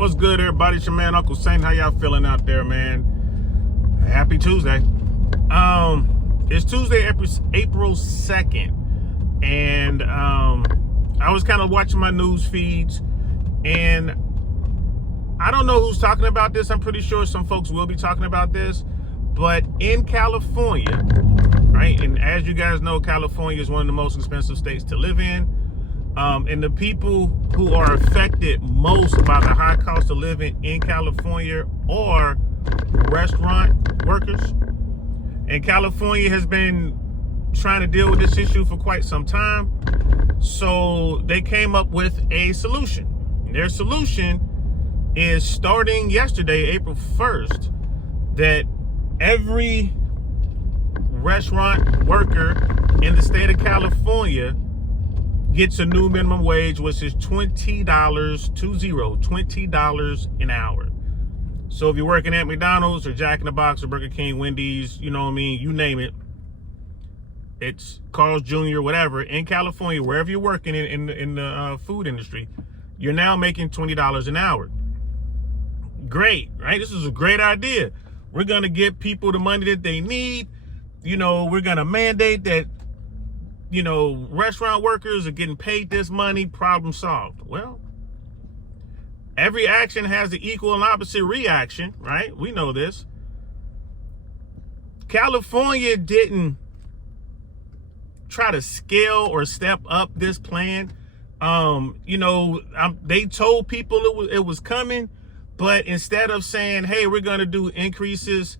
What's good, everybody? It's your man, Uncle Saint. How y'all feeling out there, man? Happy Tuesday. It's Tuesday, April 2nd. And I was kind of watching my news feeds, and I don't know who's talking about this. I'm pretty sure some folks will be talking about this. But in California, right? And as you guys know, California is one of the most expensive states to live in. And the people who are affected most by the high cost of living in California are restaurant workers. And California has been trying to deal with this issue for quite some time. So they came up with a solution. And their solution is starting yesterday, April 1st, that every restaurant worker in the state of California gets a new minimum wage, which is $20 an hour. So if you're working at McDonald's or Jack in the Box or Burger King, Wendy's, you know what I mean, you name it, it's Carl's Jr., whatever, in California, wherever you're working in the food industry, you're now making $20 an hour. Great, right? This is a great idea. We're going to give people the money that they need. You know, we're going to mandate that, you know, restaurant workers are getting paid this money, problem solved. Well, every action has the equal and opposite reaction, right? We know this. California didn't try to scale or step up this plan. They told people it was coming, but instead of saying, hey, we're going to do increases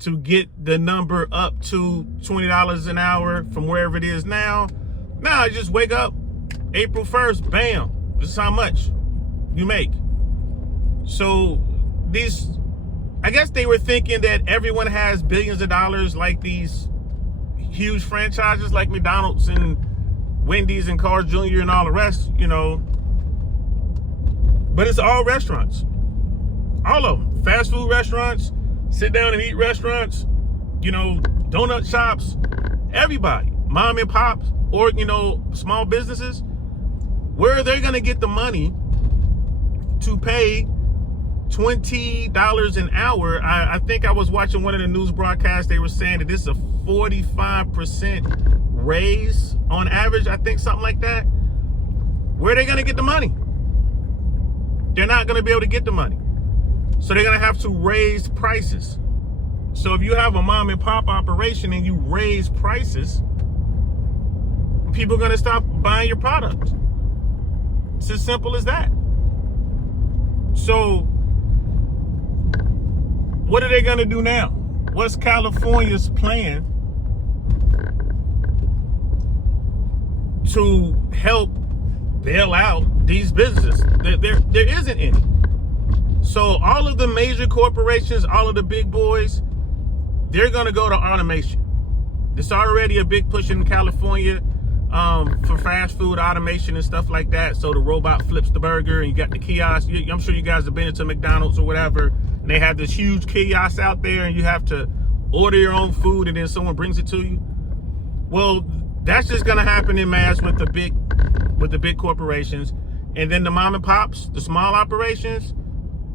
to get the number up to $20 an hour from wherever it is now. Now, just wake up April 1st, bam, this is how much you make. So I guess they were thinking that everyone has billions of dollars like these huge franchises like McDonald's and Wendy's and Carl's Jr. and all the rest, you know. But it's all restaurants. All of them. Fast food restaurants, sit down and eat restaurants, you know, donut shops, everybody, mom and pops, or, you know, small businesses. Where are they going to get the money to pay $20 an hour? I think I was watching one of the news broadcasts. They were saying that this is a 45% raise on average. I think something like that. Where are they going to get the money? They're not going to be able to get the money. So they're going to have to raise prices. So if you have a mom and pop operation and you raise prices, people are going to stop buying your product. It's as simple as that. So what are they going to do now? What's California's plan to help bail out these businesses? There isn't any. So all of the major corporations, all of the big boys, they're going to go to automation. It's already a big push in California for fast food automation and stuff like that. So the robot flips the burger and you got the kiosk. I'm sure you guys have been into McDonald's or whatever, and they have this huge kiosk out there and you have to order your own food and then someone brings it to you. Well, that's just going to happen in mass with the big corporations. And then the mom and pops, the small operations,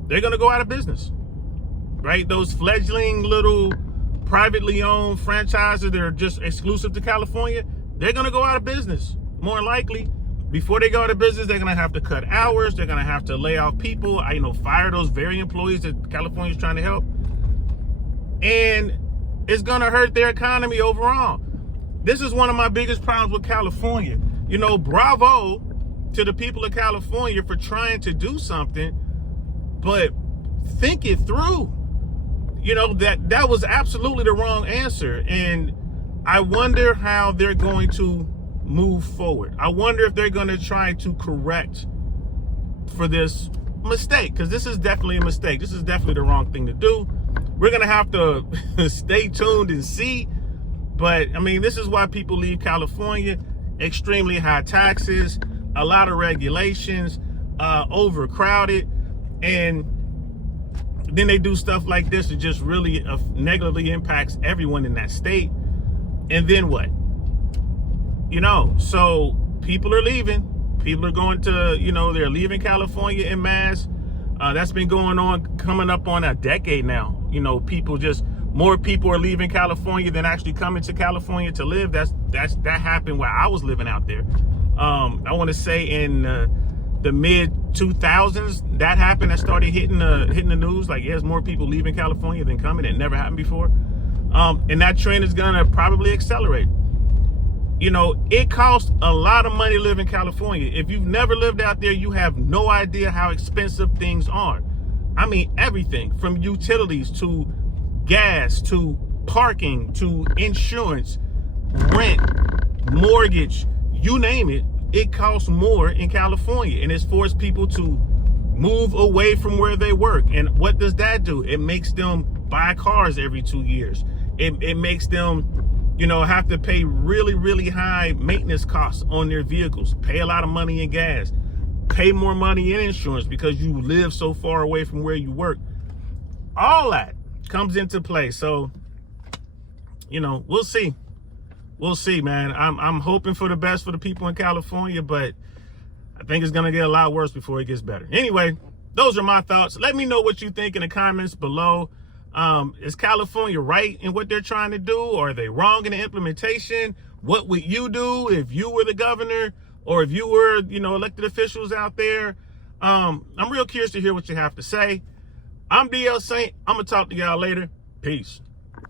they're going to go out of business, right? Those fledgling little privately owned franchises that are just exclusive to California, they're going to go out of business, more likely. Before they go out of business, they're going to have to cut hours. They're going to have to lay off people, fire those very employees that California's trying to help. And it's going to hurt their economy overall. This is one of my biggest problems with California. You know, bravo to the people of California for trying to do something, but think it through. You know, that was absolutely the wrong answer. And I wonder how they're going to move forward. I wonder if they're going to try to correct for this mistake, because this is definitely a mistake. This is definitely the wrong thing to do. We're going to have to stay tuned and see. But, I mean, this is why people leave California. Extremely high taxes, a lot of regulations, overcrowded, and then they do stuff like this that just really negatively impacts everyone in that state. And then what? You know, so people are leaving. People are going to, they're leaving California en masse. That's been going on, coming up on a decade now. You know, more people are leaving California than actually coming to California to live. That happened while I was living out there. I want to say in the mid 2000s, that happened. That started hitting the news. Like, there's more people leaving California than coming. It never happened before. And that trend is gonna probably accelerate. You know, it costs a lot of money to live in California. If you've never lived out there, you have no idea how expensive things are. I mean, everything from utilities to gas to parking to insurance, rent, mortgage, you name it. It costs more in California, and it's forced people to move away from where they work. And what does that do? It makes them buy cars every 2 years. It makes them, you know, have to pay really, really high maintenance costs on their vehicles, pay a lot of money in gas, pay more money in insurance because you live so far away from where you work. All that comes into play. So, you know, we'll see. We'll see, man. I'm hoping for the best for the people in California, but I think it's going to get a lot worse before it gets better. Anyway, those are my thoughts. Let me know what you think in the comments below. Is California right in what they're trying to do? Or are they wrong in the implementation? What would you do if you were the governor or if you were, you know, elected officials out there? I'm real curious to hear what you have to say. I'm DL Saint. I'm going to talk to y'all later. Peace.